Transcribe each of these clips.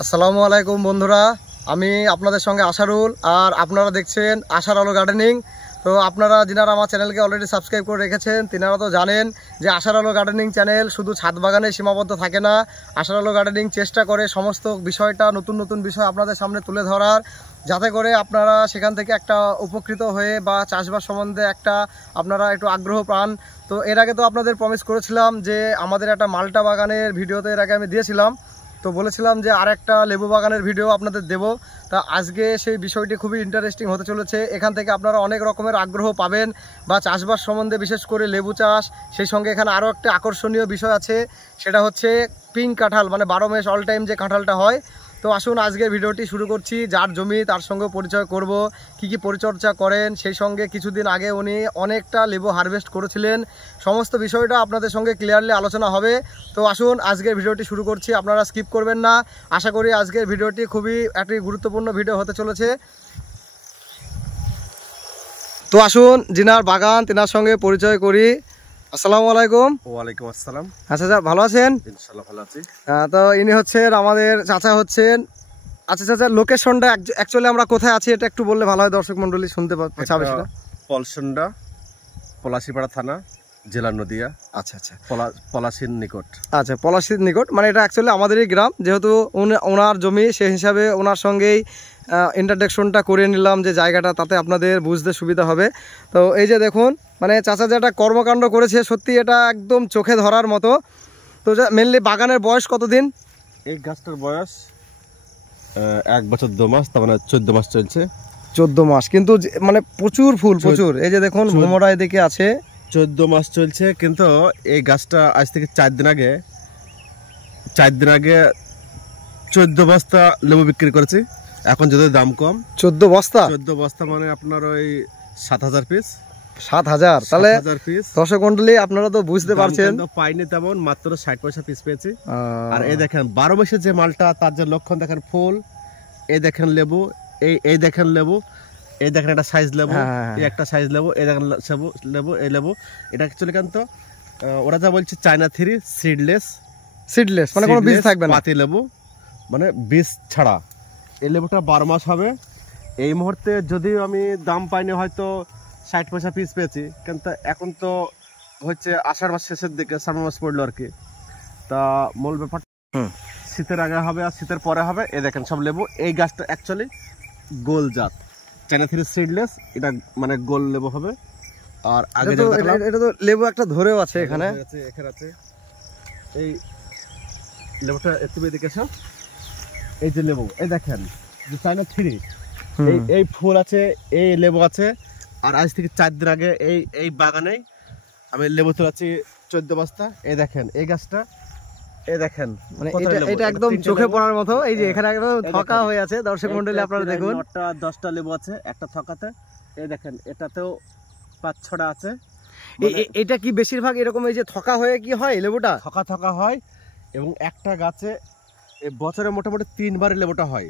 আসসালামু আলাইকুম বন্ধুরা, আমি আপনাদের সঙ্গে আশারুল, আর আপনারা দেখছেন আশার আলো গার্ডেনিং। তো আপনারা যিনারা আমার চ্যানেলকে অলরেডি সাবস্ক্রাইব করে রেখেছেন তিনারা তো জানেন যে আশার আলো গার্ডেনিং চ্যানেল শুধু ছাদ বাগানে সীমাবদ্ধ থাকে না। আশার আলো গার্ডেনিং চেষ্টা করে সমস্ত বিষয়টা, নতুন নতুন বিষয় আপনাদের সামনে তুলে ধরার, যাতে করে আপনারা সেখান থেকে একটা উপকৃত হয়ে বা চাষবাস সম্বন্ধে একটা আপনারা একটু আগ্রহ পান। তো এর আগে তো আপনাদের প্রমিস করেছিলাম যে আমাদের একটা মাল্টা বাগানের ভিডিওতে এর আগে আমি দিয়েছিলাম, তো বলেছিলাম যে আর একটা লেবু বাগানের ভিডিও আপনাদের দেব। তা আজকে সেই বিষয়টি খুবই ইন্টারেস্টিং হতে চলেছে। এখান থেকে আপনারা অনেক রকমের আগ্রহ পাবেন বা চাষবাস সম্বন্ধে, বিশেষ করে লেবু চাষ। সেই সঙ্গে এখানে আরও একটা আকর্ষণীয় বিষয় আছে, সেটা হচ্ছে পিঙ্ক কাঁঠাল, মানে 12 মাস অল টাইম যে কাঁঠালটা হয়। তো আসুন আজকের ভিডিওটি শুরু করছি। যার জমি তার সঙ্গে পরিচয় করব, কি পরিচর্যা করেন। সেই সঙ্গে কিছুদিন আগে উনি অনেকটা লেবু হারভেস্ট করেছিলেন। সমস্ত বিষয়টা আপনাদের সঙ্গে ক্লিয়ারলি আলোচনা হবে। তো আসুন আজকের ভিডিওটি শুরু করছি, আপনারা স্কিপ করবেন না। আশা করি আজকের ভিডিওটি খুবই একটি গুরুত্বপূর্ণ ভিডিও হতে চলেছে। তো আসুন জিনার বাগান তিনার সঙ্গে পরিচয় করি। আসসালামু আলাইকুম। ওয়ালাইকুম আসসালাম। আচ্ছা চাচা, ভালো আছেন? ইনশাআল্লাহ ভালো আছি। তো ইনি হচ্ছেন আমাদের চাচা হচ্ছেন। আচ্ছা চাচা, লোকেশনটা অ্যাকচুয়ালি আমরা কোথায় আছি এটা একটু বললে ভালো হয়, দর্শক মন্ডলী শুনতে পাবে সেটা। পলসন্ডা, পলাশীপাড়া থানা, জেলা নদিয়া। আচ্ছা আচ্ছা, পলাশীর নিকট। আচ্ছা, পলাশীর নিকট, মানে এটা অ্যাকচুয়ালি আমাদেরই গ্রাম, যেহেতু ওনার জমি, সেই হিসাবে ওনার সঙ্গেই ইন্ট্রোডাকশনটা করে নিলাম যে জায়গাটা, তাতে আপনাদের বুঝতে সুবিধা হবে। তো এই যে দেখুন, মানে চাচা যেটা কর্মকাণ্ড করেছে সত্যি এটা একদম চোখে ধরার মতো। তো মেনলি বাগানের বয়স কতদিন? এই গাছটার বয়স 1 বছর 2 মাস, তার মানে 14 মাস চলছে। 14 মাস, কিন্তু মানে প্রচুর ফুল, প্রচুর। এই যে দেখুন ভোমরা এদিকে আছে। 14 মাস চলছে, কিন্তু এই গাছটা আজ থেকে 4 দিন আগে 14 বস্তা লেবু বিক্রি করেছি। এখন যদি দাম কম। 14 বস্তা? 14 বস্তা মানে আপনার ওই 7000 পিস। 7000? তাহলে দর্শক মন্ডলী আপনারা তো বুঝতে পারছেন, পাইনি তেমন, মাত্র 60 পয়সা পিস পেয়েছি। আর এই দেখেন 12 মাসের যে মালটা, তার যে লক্ষণ দেখেন, ফুল, এই দেখেন লেবু, এই দেখেন লেবু, এই দেখেন একটা সাইজ লেবু, এই একটা সাইজ লেবু, এই দেখেন লেবু, এই লেবু। এটা অ্যাকচুয়ালি কেন তো ওরা যা বলছে চায়না 3 সিডলেস, মানে কোনো বীজ থাকবে না, পাতি লেবু, মানে বীজ ছাড়া। এই লেবুটা 12 মাস হবে। এই মুহূর্তে যদিও আমি দাম পাইনি, হয়তো 60 পয়সা পিস পেয়েছি, কিন্তু এখন তো হচ্ছে আষাঢ় মাস শেষের দিকে, শ্রাবণ মাস পড়লো আর কি। তা মূল ব্যাপার শীতের আগে হবে আর শীতের পরে হবে। এই দেখেন সব লেবু। এই গাছটা অ্যাকচুয়ালি গোল জাত, চায়না 3 সিডলেস, এটা মানে গোল লেবু হবে। আর আগে এটা তো লেবু একটা ধরেও আছে, এখানে আছে এই লেবুটা। একটু এদিকে এসো, এই যে লেবু, এই দেখেন যে চায়না 3, এই ফুল আছে, এই লেবু আছে। আর আজ থেকে 4 দিন আগে এই বাগানে আমি লেবু তোলাচ্ছি 14 বস্তা। এই দেখেন এই গাছটা, এই দেখেন, মানে এটা একদম চোখে পড়ার মতো। এই যে এখানে একদম থকা হয়ে আছে, দর্শক মণ্ডলী আপনারা দেখুন, 9টা-10টা লেবু আছে একটা থকাতে। এই দেখেন এটাতেও 5-6টা আছে। এটা কি বেশিরভাগ এরকম এই যে থকা হয়ে কি হয়, লেবুটা থকা হয়, এবং একটা গাছে এই বছরে মোটামুটি 3 বার লেবুটা হয়।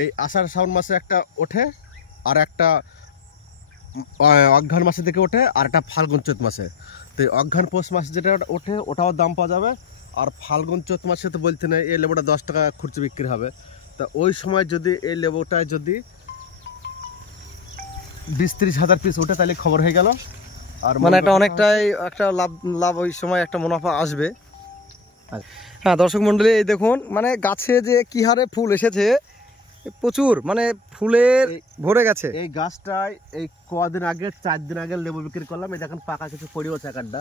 এই আষাঢ় শ্রাবণ মাসে একটা ওঠে, আর একটা অঘ্রাণ মাসে থেকে ওঠে, আর একটা ফাল্গুন চৈত মাসে। তো এই অঘ্রাণ পৌষ মাসে যেটা ওঠে ওটাও দাম পাওয়া যাবে। আর ফাল্গুন চৈত মাসে তো বলতে নেই, এই লেবুটা 10 টাকা খুচরো বিক্রি হবে। তা ওই সময় যদি এই লেবুটায় যদি 20-30 হাজার পিস ওঠে, তাহলে খবর হয়ে গেল। আর মানে একটা অনেকটাই একটা লাভ ওই সময় একটা মুনাফা আসবে। হ্যাঁ দর্শক মণ্ডলী, এই দেখুন মানে গাছে যে কি হারে ফুল এসেছে, প্রচুর, মানে ফুলের ভরে গেছে। এই গাছটায় এই কদিন আগে 4 দিন আগে লেবু বিক্রি করলাম। এই দেখেন পাকা কিছু পড়ে আছে, একটা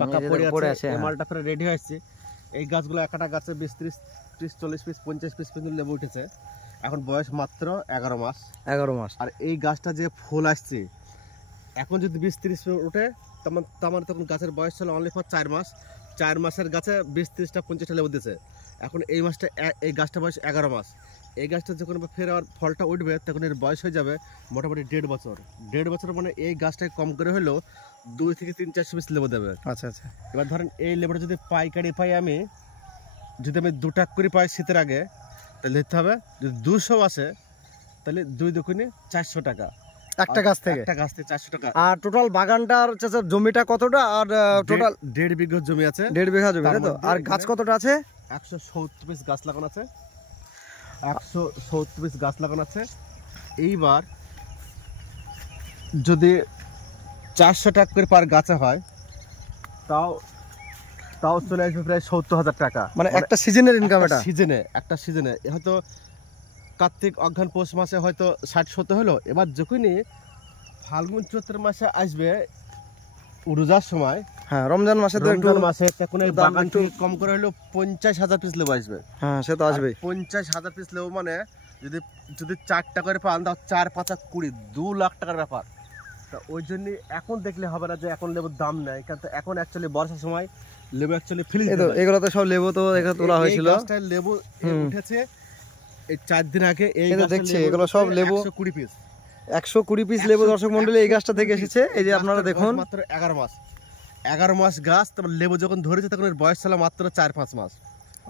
পাকা পড়ে আছে, এই মালটা ফের রেডি হয়েছে। এই গাছগুলো একটা গাছে 20-30, 30-40 পিস, 50 পিস পর্যন্ত লেবু উঠেছে। এখন বয়স মাত্র 11 মাস। আর এই গাছটা যে ফুল আসছে, এখন যদি 20-30 উঠে, তার তখন গাছের বয়স ছিল অনলি ফর 4 মাস। 4 মাসের গাছে 20-30টা 50টা লেবু দিয়েছে। এখন এই মাসটা, এই গাছটা বয়স 11 মাস। এই গাছটা যখন ফের আবার ফলটা উঠবে, তখন এর বয়স হয়ে যাবে মোটামুটি 1.5 বছর। 1.5 বছর মানে এই গাছটায় কম করে হলেও 2 থেকে 3-400 পিস লেবু দেবে। আচ্ছা আচ্ছা। এবার ধরেন এই লেবুটা যদি পাইকারি পাই, যদি আমি 2 টাকা করে পাই শীতের আগে, তাহলে দিতে হবে। যদি 200 আসে, তাহলে 2 দুগুণে 400 টাকা একটা গাছ থেকে 400 টাকা। আর টোটাল বাগানটার জমিটা কতটা? আর টোটাল 1.5 বিঘা জমি আছে। 1.5 বিঘা জমি, তাই তো? আর গাছ কতটা আছে? 170 পিস গাছ লাগানো আছে। 170 পিস গাছ লাগানো আছে। এইবার যদি 400 টাকা করে পার গাছে হয়, তাও চলে আসবে প্রায় 70,000 টাকা। মানে একটা সিজনের ইনকাম, এটা একটা সিজনে হয়তো কার্তিক অঘ্রান পৌষ মাসে হয়তো 60-70 হলো। এবার যখনই ফাল্গুন চৈত্র মাসে আসবে রোজার সময়, হ্যাঁ রমজান মাসে তো একটু মাসে তখন এই বাগান থেকে কম করে হলো 50,000 পিস লেবু আসবে। হ্যাঁ সে তো আসবেই। 50,000 পিস লেবু মানে যদি 4টা করে পান, তাও 4-5-20 2 লাখ টাকার ব্যাপার। তা ওই জন্য এখন দেখলে হবে না যে এখন লেবুর দাম নেই, কারণ এখন অ্যাকচুয়ালি বর্ষার সময় লেবু অ্যাকচুয়ালি ফিলিং। এগুলো তো সব লেবু তো এখানে তোলা হয়েছিল, লেবু উঠেছে এই 4 দিন আগে। এই দেখছি এগুলো সব লেবু 120 পিস, 120 পিস লেবু দর্শক মন্ডলী এই গাছটা থেকে এসেছে। এই যে আপনারা দেখুন, মাত্র 11 মাস গাছ। তারপর লেবু যখন ধরেছে তখন এর বয়স ছিল মাত্র 4-5 মাস।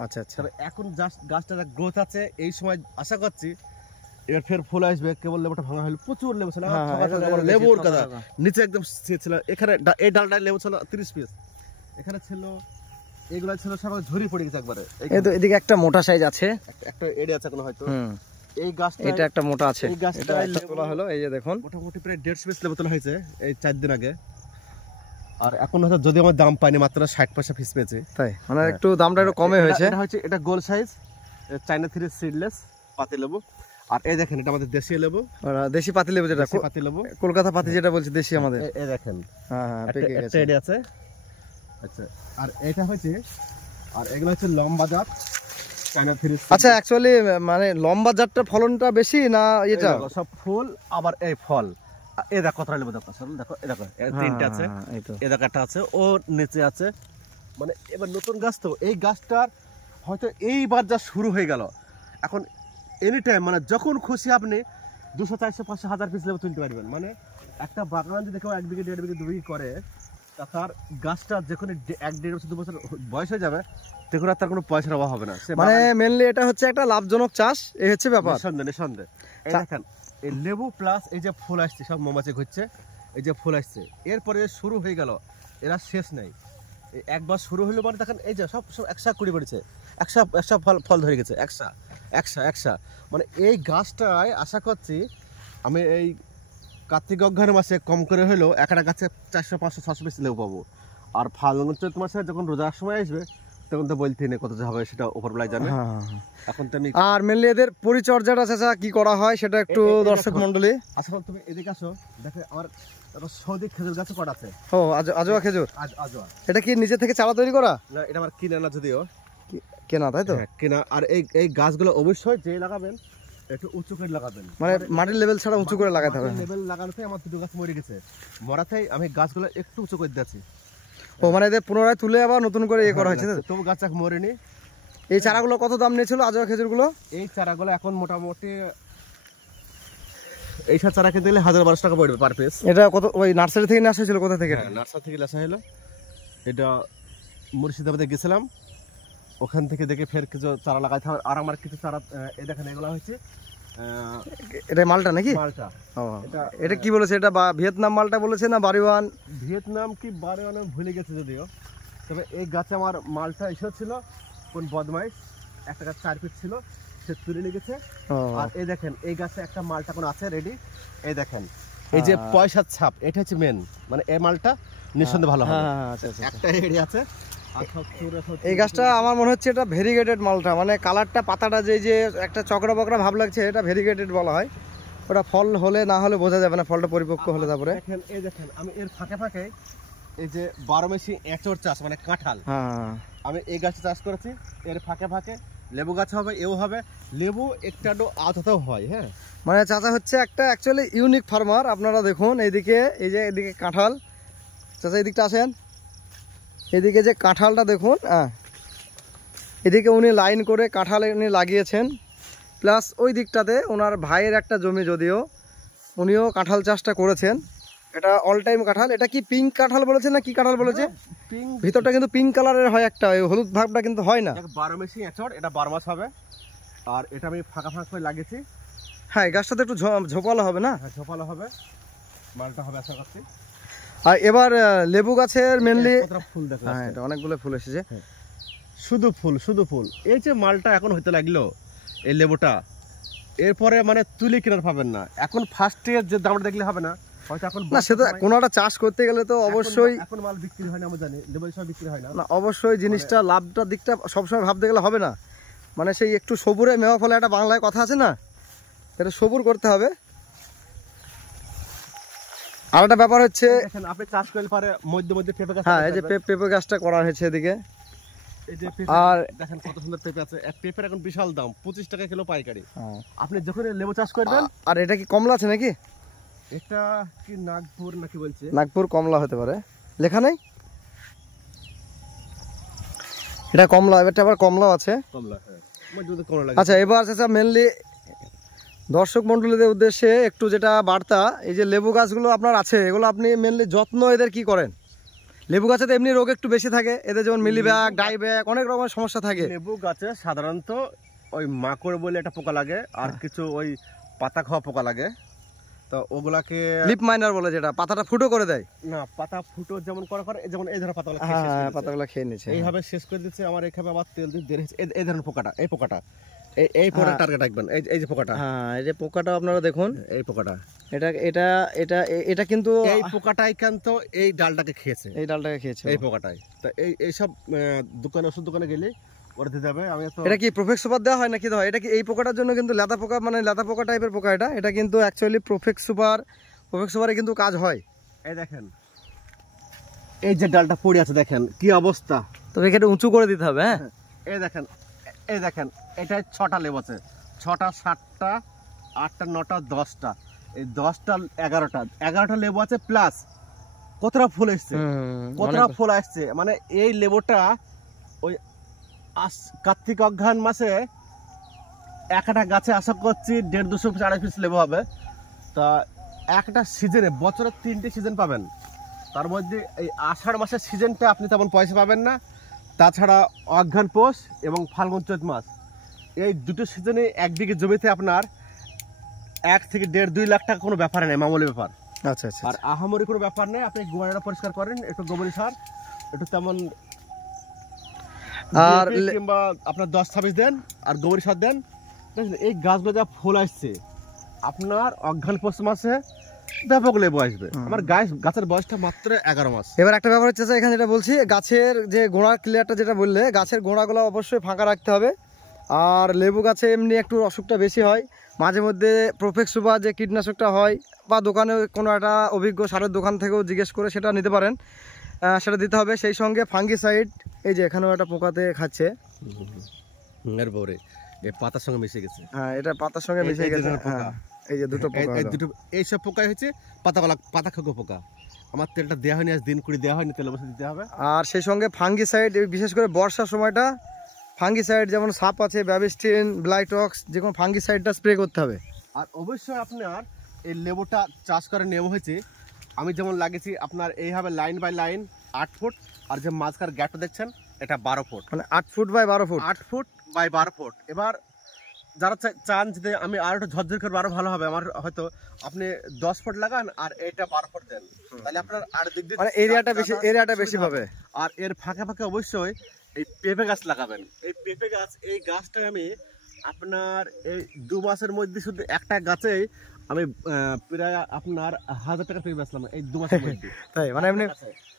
আচ্ছা আচ্ছা। এখন জাস্ট গাছটা গ্রোথ আছে, এই সময় আশা করছি এবার ফের ফুল আসবে। কেবল লেবুটা ভাঙা হলো, প্রচুর লেবু ছিল, লেবুর কথা নিচে একদম ছিল। এখানে এই ডালটায় লেবু ছিল 30 পিস, এখানে ছিল, এগুলা ছিল সব ঝুরি পড়ে গেছে একবারে। এই তো এদিকে একটা মোটা সাইজ আছে, একটা এরিয়া আছে কোনো হয়তো। এই গাছটা এটা একটা মোটা আছে, এটা একটা তোলা হলো। এই যে দেখুন মোটামুটি প্রায় 150 পিস লেবু তোলা হয়েছে এই 4 দিন আগে। আর এখন হয়তো যদি আমার দাম পাইনি, মাত্র 60 পয়সা পিস পেয়েছে, তাই মানে একটু দামটা একটু কমে হয়েছে। এটা গোল সাইজ চাইনা 3 সিডলেস পাতি লেবু। আর এই দেখেন এটা আমাদের দেশি লেবু, দেশি পাতি লেবু, যেটা পাতি লেবু কলকাতা পাতি যেটা বলছি দেশি আমাদের। এই দেখেন, হ্যাঁ হ্যাঁ পেকে গেছে, এটা আছে। আচ্ছা, আর এটা হচ্ছে, আর এগুলো হচ্ছে লম্বা জাত চাইনা 3। আচ্ছা অ্যাকচুয়ালি মানে লম্বা জাতটার ফলনটা বেশি না এটা? সব ফুল আবার এই ফল। এই দেখো কতটা লেবু দেখো, দেখো এই দেখো 3টা আছে, এই দেখো একটা আছে, ও নিচে আছে। মানে এবার নতুন গাছ তো, এই গাছটার হয়তো এইবার যা শুরু হয়ে গেল। এখন এনি টাইম মানে যখন খুশি আপনি 200, 400, 500, 1000 পিস লেবু তুলতে পারবেন। মানে একটা বাগান যদি কেউ 1 বিঘে 1.5 বিঘে 2 বিঘে করে, তার গাছটা যখন 1-1.5 বছর 2 বছর বয়স হয়ে যাবে, তখন আর তার কোনো পয়সার অভাব হবে না। মানে মেনলি এটা হচ্ছে একটা লাভজনক চাষ, এই হচ্ছে ব্যাপার। নিঃসন্দেহে এই দেখেন এই লেবু প্লাস এই যে ফুল আসছে, সব মৌমাছি ঘুরছে, এই যে ফুল আসছে, এরপরে শুরু হয়ে গেল, এরা শেষ নেই। একবার শুরু হলো মানে দেখেন এই যে সব 120 পড়েছে, 100 ফল ধরে গেছে, 100 মানে এই গাছটায় আশা করছি আমি এই কার্তিক অঘ্রান মাসে কম করে হলেও একটা গাছে 400, 500, 600 পিস লেবু পাবো। আর ফাল্গুন চৈত্র মাসে যখন রোজার সময় আসবে, তখন তো বলতে নেই কত হবে, সেটা উপরবেলায় জানে। এখন তো আমি আর মেনলি এদের পরিচর্যাটা চাচা কি করা হয় সেটা একটু দর্শক মন্ডলী। আচ্ছা তুমি এদিকে আসো, দেখো আমার সৌদি খেজুর গাছে কটা আছে। ও আজোয়া খেজুর, আজোয়া। এটা কি নিজে থেকে চারা তৈরি করা? না, এটা আমার কিনা না, যদিও কেনা, তাই তো? কেনা। আর এই গাছগুলো অবশ্যই যে লাগাবেন একটু উঁচু করে লাগাবেন, মানে মাটির লেভেল ছাড়া উঁচু করে লাগাতে হবে। লেভেল লাগানোতে আমার 2 গাছ মরে গেছে, মরাতেই আমি গাছগুলো একটু উঁচু করে দিয়েছি। ও মানে এদের পুনরায় তুলে আবার নতুন করে করা হয়েছে, তবু গাছ এক মরেনি। এই চারাগুলো কত দাম নিয়েছিল আজোয়া খেজুরগুলো? এই চারাগুলো এখন মোটামুটি এই সব চারা কিনতে গেলে 1000-1200 টাকা পড়বে পার পিস। এটা কত, ওই নার্সারি থেকে নিয়ে আসা ছিল? কোথা থেকে? নার্সারি থেকে আসা হলো। এটা মুর্শিদাবাদে গেছিলাম, ওখান থেকে দেখে ফের কিছু চারা লাগাইতে হবে। আর আমার কিছু চারা এই দেখেন, এগুলো হচ্ছে এটা মালটা নাকি? মালটা। এটা কি বলেছে, এটা ভিয়েতনাম মালটা বলেছে না বাড়িওয়ান? ভিয়েতনাম কি বাড়িওয়ান ভুলে গেছে যদিও। তবে এই গাছে আমার মালটা এসেছিল, কোন বদমাইশ একটা গাছ 4 ফিট ছিল, সে তুলে লেগেছে। আর এই দেখেন এই গাছে একটা মালটা কোন আছে রেডি। এই দেখেন এই যে পয়সার ছাপ, এটা হচ্ছে মেন, মানে এই মালটা নিঃসন্দেহে ভালো হবে। একটা রেডি আছে। এই গাছটা আমার মনে হচ্ছে এটা ভেরিগেটেড মালটা, মানে কালারটা পাতাটা যে একটা চকরা বকরা ভাব লাগছে, এটা ভেরিগেটেড বলা হয়। ওটা ফল হলে না হলে বোঝা যাবে না, ফলটা পরিপক্ক হলে। তারপরে দেখেন এই দেখেন আমি এর ফাঁকে ফাঁকে এই যে 12 মাসি এঁচড় চাষ, মানে কাঁঠাল, আমি এই গাছটা চাষ করেছি। এর ফাঁকে ফাঁকে লেবু গাছ হবে, এও হবে। লেবু একটু আধটাও হয়। হ্যাঁ, মানে চাচা হচ্ছে একটা অ্যাকচুয়ালি ইউনিক ফার্মার। আপনারা দেখুন এইদিকে, এই যে এদিকে কাঁঠাল, চাচা এদিকটা আসেন, এদিকে যে কাঁঠালটা দেখুন, এদিকে উনি লাইন করে কাঁঠাল উনি লাগিয়েছেন, প্লাস ওই দিকটাতে ওনার ভাইয়ের একটা জমি, যদিও উনিও কাঁঠাল চাষটা করেছেন। এটা অল টাইম কাঁঠাল। এটা কি পিঙ্ক কাঁঠাল বলেছে না কি কাঁঠাল বলেছে? ভিতরটা কিন্তু পিঙ্ক কালারের হয়, একটা হলুদ ভাবটা কিন্তু হয় না। 12 মাসি এঁচড়, এটা 12 মাস হবে। আর এটা আমি ফাঁকা ফাঁকা করে লাগিয়েছি। হ্যাঁ, এই গাছটাতে একটু ঝোপালো হবে না? হ্যাঁ, ঝোপালো হবে, মালটা হবে আশা করছি। আর এবার লেবু গাছের মেনলি ফুল দেখো, হ্যাঁ এটা অনেকগুলো ফুল এসেছে, শুধু ফুল শুধু ফুল। এই যে মালটা এখন হইতে লাগলো, এই লেবুটা এরপরে মানে তুলে কেনার পাবেন না। এখন ফার্স্টে যে দামটা দেখলে হবে না, হয়তো এখন না সেটা কোনো একটা চাষ করতে গেলে তো অবশ্যই এখন মাল বিক্রি হয় না, আমরা জানি লেবু সব বিক্রি হয় না। না অবশ্যই জিনিসটা লাভটার দিকটা সবসময় ভাবতে গেলে হবে না, মানে সেই একটু সবুরে মেওয়া ফলে একটা বাংলায় কথা আছে না, এটা সবুর করতে হবে। আর একটা ব্যাপার হচ্ছে দেখেন আপনি চাষ করলে পারে মধ্যে মধ্যে পেঁপে গাছ, হ্যাঁ এই যে পেঁপে গাছটা করা হয়েছে এদিকে, এই যে আর দেখেন কত সুন্দর পেঁপে আছে। এক পেঁপের এখন বিশাল দাম, 25 টাকা কিলো পাইকারি। আপনি যখন লেবু চাষ করবেন। আর এটা কি কমলা আছে নাকি? এটা কি নাগপুর নাকি বলছে? নাগপুর কমলা হতে পারে, লেখা নেই। এটা কমলা, এবারটা আবার কমলাও আছে। কমলা, হ্যাঁ আমার যদি কমলা লাগে। আচ্ছা এবার আছে মেনলি দর্শক মন্ডলীদের উদ্দেশ্যে একটু যেটা বার্তা, এই যে লেবু গাছগুলো আপনার আছে, এগুলো আপনি মেনলি যত্ন এদের কি করেন? লেবু গাছে তো এমনি রোগ একটু বেশি থাকে, এদের যেমন মিলি ব্যাগ, ডাই ব্যাগ, অনেক রকমের সমস্যা থাকে। লেবু গাছে সাধারণত ওই মাকড় বলে একটা পোকা লাগে, আর কিছু ওই পাতা খাওয়া পোকা লাগে। তো ওগুলাকে লিপ মাইনার বলে, যেটা পাতাটা ফুটো করে দেয়। না পাতা ফুটো যেমন করে যেমন এই ধরনের পাতাগুলো পাতাগুলো খেয়ে নিচ্ছে, এইভাবে শেষ করে দিচ্ছে। আমার এইভাবে আবার তেল দিয়ে দেরি হচ্ছে। এই ধরনের পোকাটা, এই পোকাটা, এই পোকাটা টার্গেট রাখবেন। এই যে পোকাটা, হ্যাঁ এই যে পোকাটা আপনারা দেখুন, এই পোকাটা, এটা এটা এটা এটা কিন্তু এই পোকাটাই কিন্তু এই ডালটাকে খেয়েছে, এই ডালটাকে খেয়েছে এই পোকাটাই। তো এইসব দোকানে, ওষুধ দোকানে গেলে ওরা দিতে হবে। আমি তো এটা কি প্রোফেক্স সুপার দেওয়া হয় নাকি দেওয়া হয়? এটা কি এই পোকাটার জন্য কিন্তু লেদা পোকা, মানে লেদা পোকা টাইপের পোকা, এটা কিন্তু অ্যাকচুয়ালি প্রোফেক্স সুপারে কিন্তু কাজ হয়। এই দেখেন এই যে ডালটা পড়ে আছে, দেখেন কি অবস্থা। তবে এখানে উঁচু করে দিতে হবে। হ্যাঁ এই দেখেন, এই দেখেন, এটা 6টা লেবু আছে, 6টা 7টা 8টা 9টা 10টা, এই 10টা 11টা লেবু আছে, প্লাস কতটা ফুল এসছে, কতটা ফুল আসছে। মানে এই লেবুটা ওই কার্তিক অঘ্রাণ মাসে একটা গাছে আশা করছি 150-200 পিস লেবু হবে। তা একটা সিজনে, বছরে 3টে সিজন পাবেন, তার মধ্যে এই আষাঢ় মাসের সিজনটা আপনি তেমন পয়সা পাবেন না। তাছাড়া অঘ্রাণ পৌষ এবং ফাল্গুন চৈত মাস, এই দুটো সিজনে এক বিঘে জমিতে আপনার 1 থেকে 1.5-2 লাখ টাকা কোনো ব্যাপার নেই, মামুলি ব্যাপার। আচ্ছা আচ্ছা। আর আহামরি কোনো ব্যাপার নেই। আপনি গোবরটা পরিষ্কার করেন, একটু গোবরী সার, একটু তেমন আর কিংবা আপনার 10-26 দেন, আর গোবরী সার দেন। এই গাছগুলো যা ফুল আসছে আপনার অঘ্রাণ পৌষ মাসে ব্যাপক লেবু আসবে। আমার গাছের বয়সটা মাত্র 11 মাস। এবার একটা ব্যাপার হচ্ছে এখানে যেটা বলছি, গাছের যে গোড়া ক্লিয়ারটা যেটা বললে, গাছের গোড়াগুলো অবশ্যই ফাঁকা রাখতে হবে। আর লেবু গাছে এমনি একটু অসুখটা বেশি হয়, মাঝে মধ্যে প্রোফেক্স সুপার যে কীটনাশকটা হয়, বা দোকানে কোনো একটা অভিজ্ঞ সারের দোকান থেকেও জিজ্ঞেস করে সেটা নিতে পারেন, সেটা দিতে হবে। সেই সঙ্গে ফাঙ্গিসাইড, এই যে এখানেও একটা পোকাতে খাচ্ছে, এরপরে এই পাতার সঙ্গে মিশে গেছে। হ্যাঁ এটা পাতার সঙ্গে মিশে গেছে। এই যে দুটো পোকা, এইসব পোকাই হচ্ছে পাতা খাগো পোকা। আমার তেলটা দেওয়া হয়নি, আজ দিন 20 দেওয়া হয়নি, তেল বসে দিতে হবে। আর সেই সঙ্গে ফাঙ্গিসাইড, বিশেষ করে বর্ষার সময়টা ফাঙ্গিসাইড, যেমন সাপ আছে, ব্যাবিস্টিন, ব্লাইটক্স, যে কোনো ফাঙ্গিসাইডটা স্প্রে করতে হবে। আর অবশ্যই আপনার এই লেবুটা চাষ করার নিয়ম হয়েছে, আমি যেমন লাগিয়েছি আপনার এইভাবে লাইন বাই লাইন 8 ফুট, আর যে মাঝখার গ্যাপটা দেখছেন এটা 12 ফুট, মানে 8 foot by 12 foot, 8 foot by 12 foot. এবার যারা চান যদি আমি আর একটু ঝরঝর করবো আরো ভালো হবে, আমার হয়তো আপনি 10 ফুট লাগান আর এটা 12 ফুট দেন, তাহলে আপনার আর দিক দিয়ে মানে এরিয়াটা বেশি পাবে। আর এর ফাঁকে ফাঁকে অবশ্যই এই পেঁপে গাছ লাগাবেন। এই পেঁপে গাছ, এই গাছটা আমি আপনার এই 2 মাসের মধ্যে শুধু একটা গাছেই আমি প্রায় আপনার 1000 টাকা পেঁপে বেচলাম এই 2 মাসের মধ্যে। তাই মানে এমনি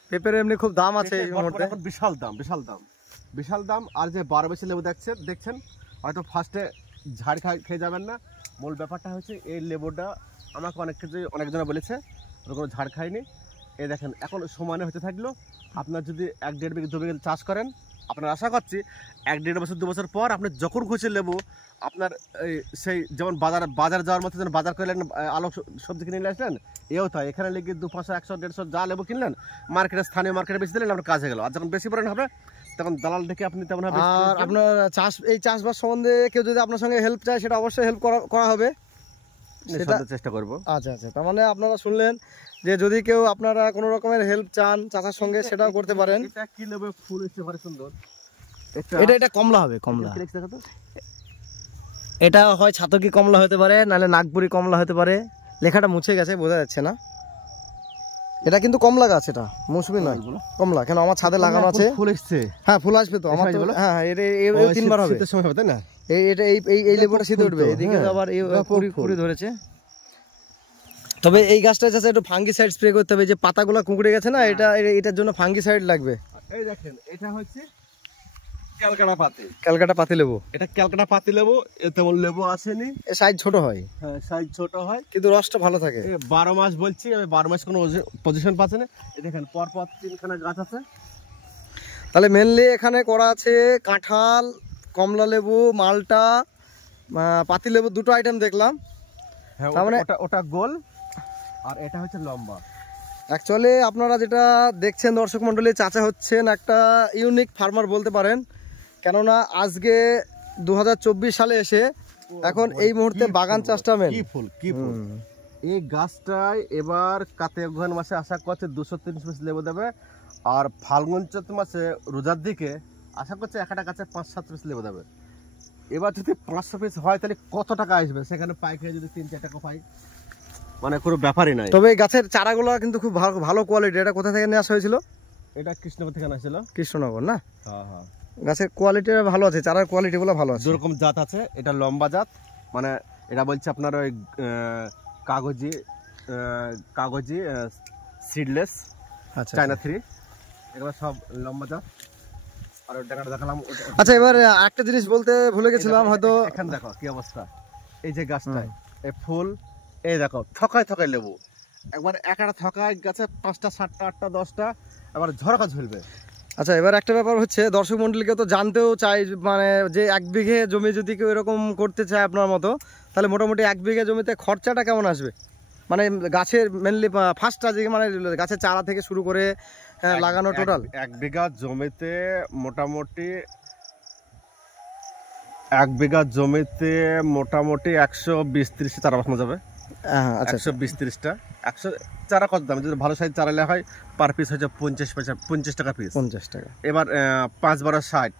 পেঁপের এমনি খুব দাম আছে এই মুহূর্তে, এখন বিশাল দাম। আর যে 12 মাসের লেবু দেখছেন হয়তো ফার্স্টে ঝাড় খেয়ে যাবেন না। মূল ব্যাপারটা হচ্ছে এই লেবুটা আমাকে অনেকজনে বলেছে কোনো ঝাড় খায়নি। এই দেখেন এখন সমানে হতে থাকলো। আপনার যদি 1-1.5 বিঘা 2 বিঘা চাষ করেন, আপনার আশা করছি 1-1.5 বছর 2 বছর পর আপনি যখন খুশি লেবু আপনার এই সেই যেমন বাজার যাওয়ার মতো যেন বাজার করলেন, আলো সবজি কিনে নিয়ে আসলেন, এও তাই এখানে লেগে 200, 500, 150 যা লেবু কিনলেন মার্কেটে, স্থানীয় মার্কেটে বেশি দিলেন, আপনার কাজে গেল। আর যখন বেশি পরিমাণ হবে তখন দালাল দেখে আপনি তেমন হবে। আর আপনার চাষবাস সম্বন্ধে কেউ যদি আপনার সঙ্গে হেল্প চায়, সেটা অবশ্যই হেল্প করা হবে, সেটা চেষ্টা করব। আচ্ছা আচ্ছা, তার মানে আপনারা শুনলেন যে যদি কেউ আপনারা কোনো রকমের হেল্প চান চাষার সঙ্গে, সেটাও করতে পারেন। এটা কি লেবু, ফুল হচ্ছে ভারি সুন্দর। এটা কমলা হবে, কমলা। এটা হয় ছাতকি কমলা হতে পারে, নাহলে নাগপুরি কমলা হতে পারে। লেখাটা মুছে গেছে, বোঝা যাচ্ছে না। এটা কিন্তু কমলা গাছ, এটা মৌসুমি নয়, কমলা। কেন আমার ছাদে লাগানো আছে। ফুল এসছে। হ্যাঁ ফুল আসবে তো আমার তো। হ্যাঁ এই 3 বার হবে। শীতের সময় হবে তাই না? এই লেবুটা শীতে উঠবে। এদিকে আবার এই কুড়ি ধরেছে। তবে এই গাছটা চাষে একটু ফাঙ্গিসাইড স্প্রে করতে হবে, যে পাতাগুলো কুঁকড়ে গেছে না, এটার জন্য ফাঙ্গিসাইড লাগবে। এই দেখেন এটা হচ্ছে ক্যালকাটা পাতি। ক্যালকাটা পাতি লেবু। এটা ক্যালকাটা পাতি লেবু। তেমন লেবু আসেনি, এর সাইজ ছোট হয়। হ্যাঁ সাইজ ছোট হয়, কিন্তু রসটা ভালো থাকে। 12 মাস বলছি আমি, 12 মাস কোনো পজিশন পাচ্ছে না। এই দেখেন পরপর 3খানা গাছ আছে। তাহলে মেনলি এখানে করা আছে কাঁঠাল, কমলা লেবু, মালটা, পাতি লেবু, দুটো আইটেম দেখলাম। হ্যাঁ তার মানে ওটা গোল আর এটা হচ্ছে লম্বা। অ্যাকচুয়ালি আপনারা যেটা দেখছেন দর্শক মণ্ডলী, চাচা হচ্ছেন একটা ইউনিক ফার্মার বলতে পারেন। কেননা আজকে 2024 সালে এসে এখন এই মুহূর্তে বাগান চাষটা মেন। কি ফুল এই গাছটায় এবার কার্তিক মাসে আশা করছে 230 পিস লেবু দেবে, আর ফাল্গুন চৈত্র মাসে রোজার দিকে আশা করছে একটা গাছে 5-7 পিস লেবু দেবে। এবার যদি 500 পিস হয় তাহলে কত টাকা আসবে, সেখানে পাইকারি যদি 3-4 টাকা পাই, মানে কোনো ব্যাপারই নাই। তবে এই গাছের চারাগুলো কিন্তু খুব ভালো কোয়ালিটি। এটা কোথা থেকে নিয়ে আসা হয়েছিল? এটা কৃষ্ণনগর থেকে আনা ছিল। কৃষ্ণনগর না? হ্যাঁ হ্যাঁ। গাছের কোয়ালিটি ভালো আছে, চারার কোয়ালিটি গুলো ভালো আছে। যেরকম জাত আছে, এটা লম্বা জাত, মানে এটা বলছে আপনার ওই কাগজি সিডলেস, আচ্ছা চায়না 3, এগুলো সব লম্বা জাত। আর ওটা দেখালাম। আচ্ছা এবার একটা জিনিস বলতে ভুলে গেছিলাম হয়তো। এখানে দেখো কি অবস্থা, এই যে গাছটায় এই ফুল, এই দেখো থকায় থকায় লেবু, একবার একটা থকায় গাছে 5টা 7টা 8টা 10টা আবার ঝরকা ঝুলবে। আচ্ছা এবার একটা ব্যাপার হচ্ছে, দর্শক মন্ডলীকে তো জানতেও চাই, মানে যে 1 বিঘে জমি যদি কেউ এরকম করতে চায় আপনার মতো, তাহলে মোটামুটি 1 বিঘে জমিতে খরচাটা কেমন আসবে? মানে গাছের মেনলি ফার্স্টটা যে মানে গাছের চারা থেকে শুরু করে লাগানো টোটাল 1 বিঘা জমিতে মোটামুটি 1 বিঘা জমিতে মোটামুটি 120-30 চারা বসানো যাবে। আচ্ছা 120-30টা 100 চারা কত দাম? যদি ভালো সাইজ চারা নেওয়া হয় পার পিস হচ্ছে 50 টাকা পিস। 50 টাকা। এবার 5-12-60,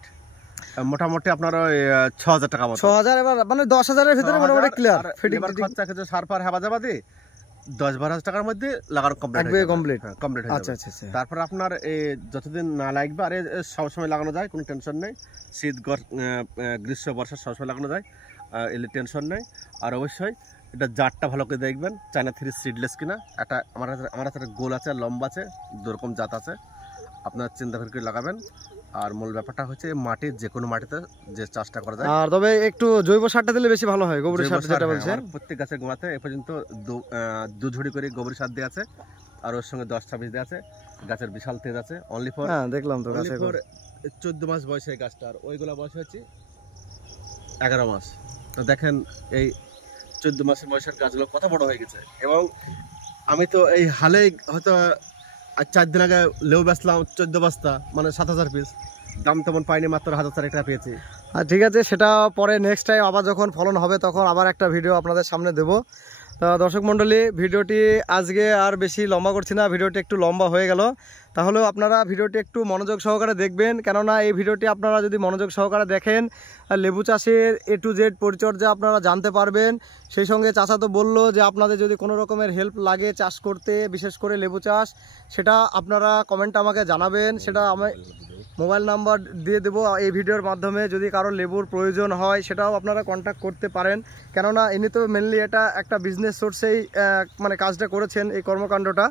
মোটামুটি আপনার ওই 6000 টাকা মতো। 6000, এবার মানে 10,000-এর ভিতরে মোটামুটি ক্লিয়ার। এবার খরচা কিছু সার ফার হাবাজাবাদি 10-12 হাজার টাকার মধ্যে লাগানো কমপ্লিট। আচ্ছা আচ্ছা। তারপর আপনার এই যতদিন না লাগবে, আর সবসময় লাগানো যায়, কোনো টেনশন নেই। শীত গ্রীষ্ম বর্ষা সবসময় লাগানো যায়, এলে টেনশন নেই। আর অবশ্যই এটা জাতটা ভালো করে দেখবেন, চায়না 3 সিডলেস কিনা। একটা আমার হাতে গোল আছে, লম্বা আছে, দুরকম জাত আছে, আপনার চিন্তা করে লাগাবেন। আর মূল ব্যাপারটা হচ্ছে মাটির যে কোনো মাটিতে যে চাষটা করা যায়। আর তবে একটু জৈব সারটা দিলে বেশি ভালো হয়, গোবর সার যেটা বলছেন। প্রত্যেক গাছের গোড়াতে এ পর্যন্ত 2 ঝুড়ি করে গোবর সার দেওয়া আছে, আর ওর সঙ্গে 10-26 দেওয়া আছে। গাছের বিশাল তেজ আছে। অনলি ফর, হ্যাঁ দেখলাম তো গাছে 14 মাস বয়সে এই গাছটা, আর ওইগুলা বয়স হচ্ছে 11 মাস। তো দেখেন এই 14 মাসের বয়সের গাছগুলো কত বড় হয়ে গেছে। এবং আমি তো এই হালেই হয়তো 4 দিন আগে লেবু বেচলাম 14 বস্তা, মানে 7000 পিস। দাম তেমন পাইনি, মাত্র 1000 টাকা পেয়েছি। আর ঠিক আছে, সেটা পরে নেক্সট টাইম আবার যখন ফলন হবে তখন আবার একটা ভিডিও আপনাদের সামনে দেব। তো দর্শক মণ্ডলী, ভিডিওটি আজকে আর বেশি লম্বা করছি না, ভিডিওটি একটু লম্বা হয়ে গেল। তাহলেও আপনারা ভিডিওটি একটু মনোযোগ সহকারে দেখবেন, কেননা এই ভিডিওটি আপনারা যদি মনোযোগ সহকারে দেখেন, লেবু চাষের A to Z পরিচর্যা আপনারা জানতে পারবেন। সেই সঙ্গে চাচা তো বললো যে আপনাদের যদি কোনো রকমের হেল্প লাগে চাষ করতে, বিশেষ করে লেবু চাষ, সেটা আপনারা কমেন্ট আমাকে জানাবেন। সেটা আমি মোবাইল নাম্বার দিয়ে দেবো এই ভিডিওর মাধ্যমে। যদি কারো লেবুর প্রয়োজন হয় সেটাও আপনারা কন্ট্যাক্ট করতে পারেন, কেননা ইনি তো মেনলি এটা একটা বিজনেস সোর্সেই মানে কাজটা করেছেন, এই কর্মকাণ্ডটা।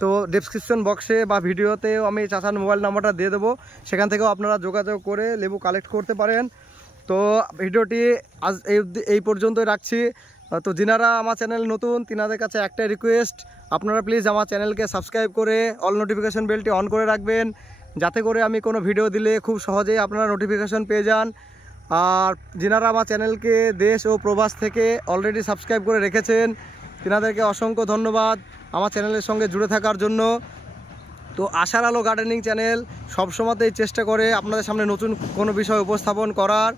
তো ডেসক্রিপশন বক্সে বা ভিডিওতেও আমি চাচার মোবাইল নাম্বারটা দিয়ে দেবো, সেখান থেকেও আপনারা যোগাযোগ করে লেবু কালেক্ট করতে পারেন। তো ভিডিওটি আজ এই পর্যন্তই রাখছি। তো যিনারা আমার চ্যানেল নতুন, তিনাদের কাছে একটাই রিকোয়েস্ট, আপনারা প্লিজ আমার চ্যানেলকে সাবস্ক্রাইব করে অল নোটিফিকেশন বেলটি অন করে রাখবেন, যাতে করে আমি কোনো ভিডিও দিলে খুব সহজেই আপনারা নোটিফিকেশন পেয়ে যান। আর যিনারা আমার চ্যানেলকে দেশ ও প্রবাস থেকে অলরেডি সাবস্ক্রাইব করে রেখেছেন, তিনাদেরকে অসংখ্য ধন্যবাদ আমার চ্যানেলের সঙ্গে জুড়ে থাকার জন্য। তো আশার আলো গার্ডেনিং চ্যানেল সবসময়তেই চেষ্টা করে আপনাদের সামনে নতুন কোনো বিষয় উপস্থাপন করার।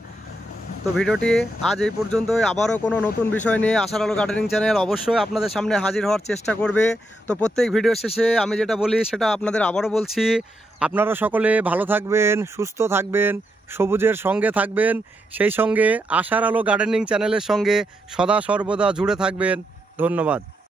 তো ভিডিওটি আজ এই পর্যন্তই। আবারও কোনো নতুন বিষয় নিয়ে আশার আলো গার্ডেনিং চ্যানেল অবশ্যই আপনাদের সামনে হাজির হওয়ার চেষ্টা করবে। তো প্রত্যেক ভিডিও শেষে আমি যেটা বলি সেটা আপনাদের আবারও বলছি, আপনারা সকলে ভালো থাকবেন, সুস্থ থাকবেন, সবুজের সঙ্গে থাকবেন, সেই সঙ্গে আশার আলো গার্ডেনিং চ্যানেলের সঙ্গে সদা সর্বদা জুড়ে থাকবেন। ধন্যবাদ।